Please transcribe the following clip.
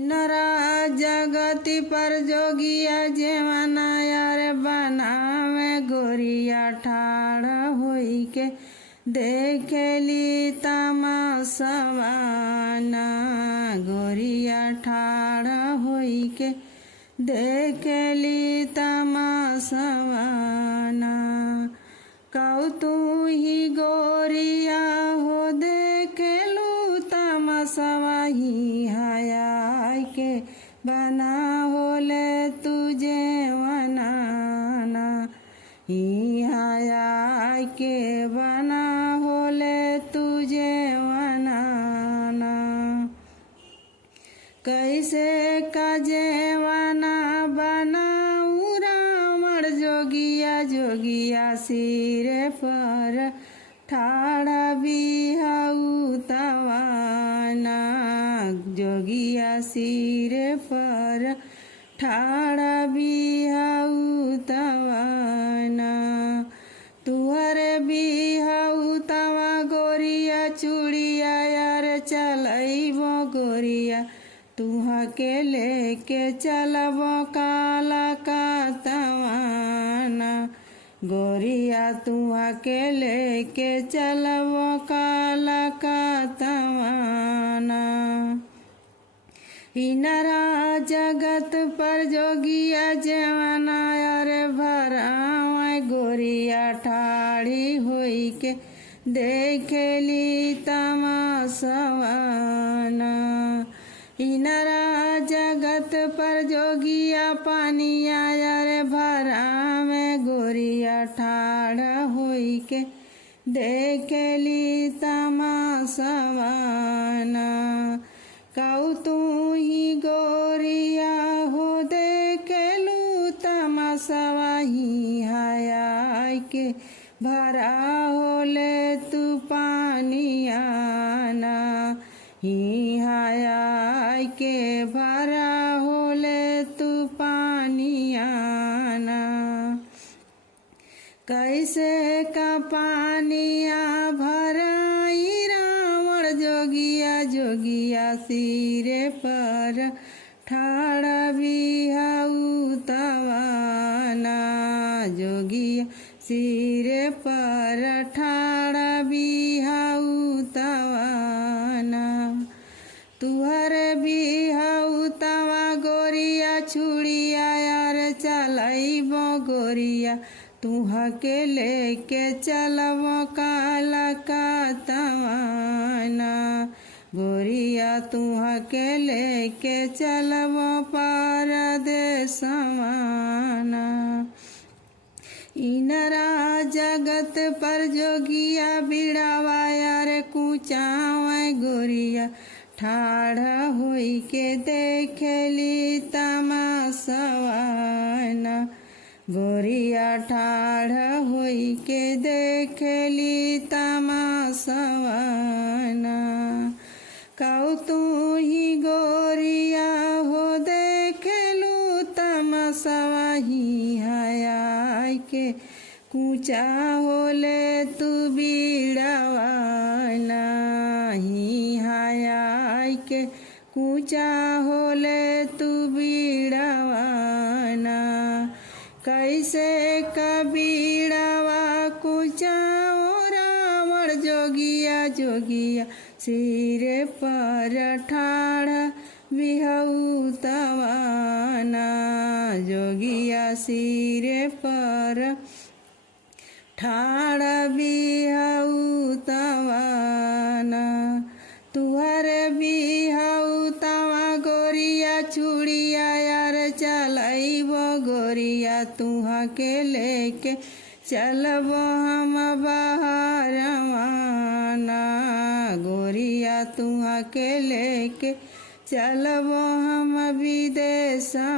नरा जगति पर जोगिया जेवना यार बनावे गोरिया ठाड़ होई के देखेली तमासवाना। गोरिया ठाड़ होई के देखेली तमासवाना। कौ तू ही गोरिया हो देखेलू तमासवा ही हाया के बना होले तुझे वनाना। ही हाया के बना होले तुझे वनाना। कैसे काजे वना बनाऊ रावण जोगिया जोगिया सिर पर ठाड़ा बिहाऊ तवाना। जोगिया सिर पर ठाड़ा बिहाऊ तवाना। तुहर बिहाऊ तवा गोरिया चूड़िया यार चलैबो गोरिया तुहा के लेके चलबो काला का तवाना। गोरिया तुहा के लेके चलबो काला का तवाना। इनरा जगत पर जोगिया जेवना यार भरावे गोरिया ठाड़ी होई के देखेली तमासवाना। इनरा जगत पर जोगिया पानिया यार भरावे गोरिया ठाड़ होई के देखेली तमासवाना। कौ तू ही गोरिया हो देखेलू तमासवा ही हाया के भरा होले तू पानियाना। ही हाया के भरा होले तू पानियाना। कैसे का पानिया भराई रावण जोगिया जोगिया सिरे पर ठाड़ा बिहाऊ तवाना। जोगिया सिरे पर ठाड़ा बिहाऊ तवाना। तुहर बिहाऊ तवा गोरिया छुड़िया यार चलैबो गोरिया तुहा के लेके चलबो काला का तवाना। गोरिया तुहा के लेके चलबो परदेसवाना। इनरा जगत पर जोगिया बिड़ावा यार कुचावे गोरिया ठाड़ा होई के देखेली तमासवाना। गोरिया ठाड़ा होई के देखेली तमासवाना। कौ तू ही गोरिया हो देखेलू तमासवा ही हाया के कूचा होले तू बिड़ावाना। ही हाया के कूचा होले तू बिड़ावाना। कैसे कबीड़ावा कुचा रावण जोगिया जोगिया सिरे पर ठाड़ा बिहाऊ तवाना। जोगिया सिरे पर ठाड़ा बिहाऊ तवाना। तुहर बिहाऊ तवा गोरिया चूड़िया यार चलैबो गोरिया तुहा के लेके चलबो हम बहरवाना। गोरिया तुहा के लेके चलबो हम विदेशवाना।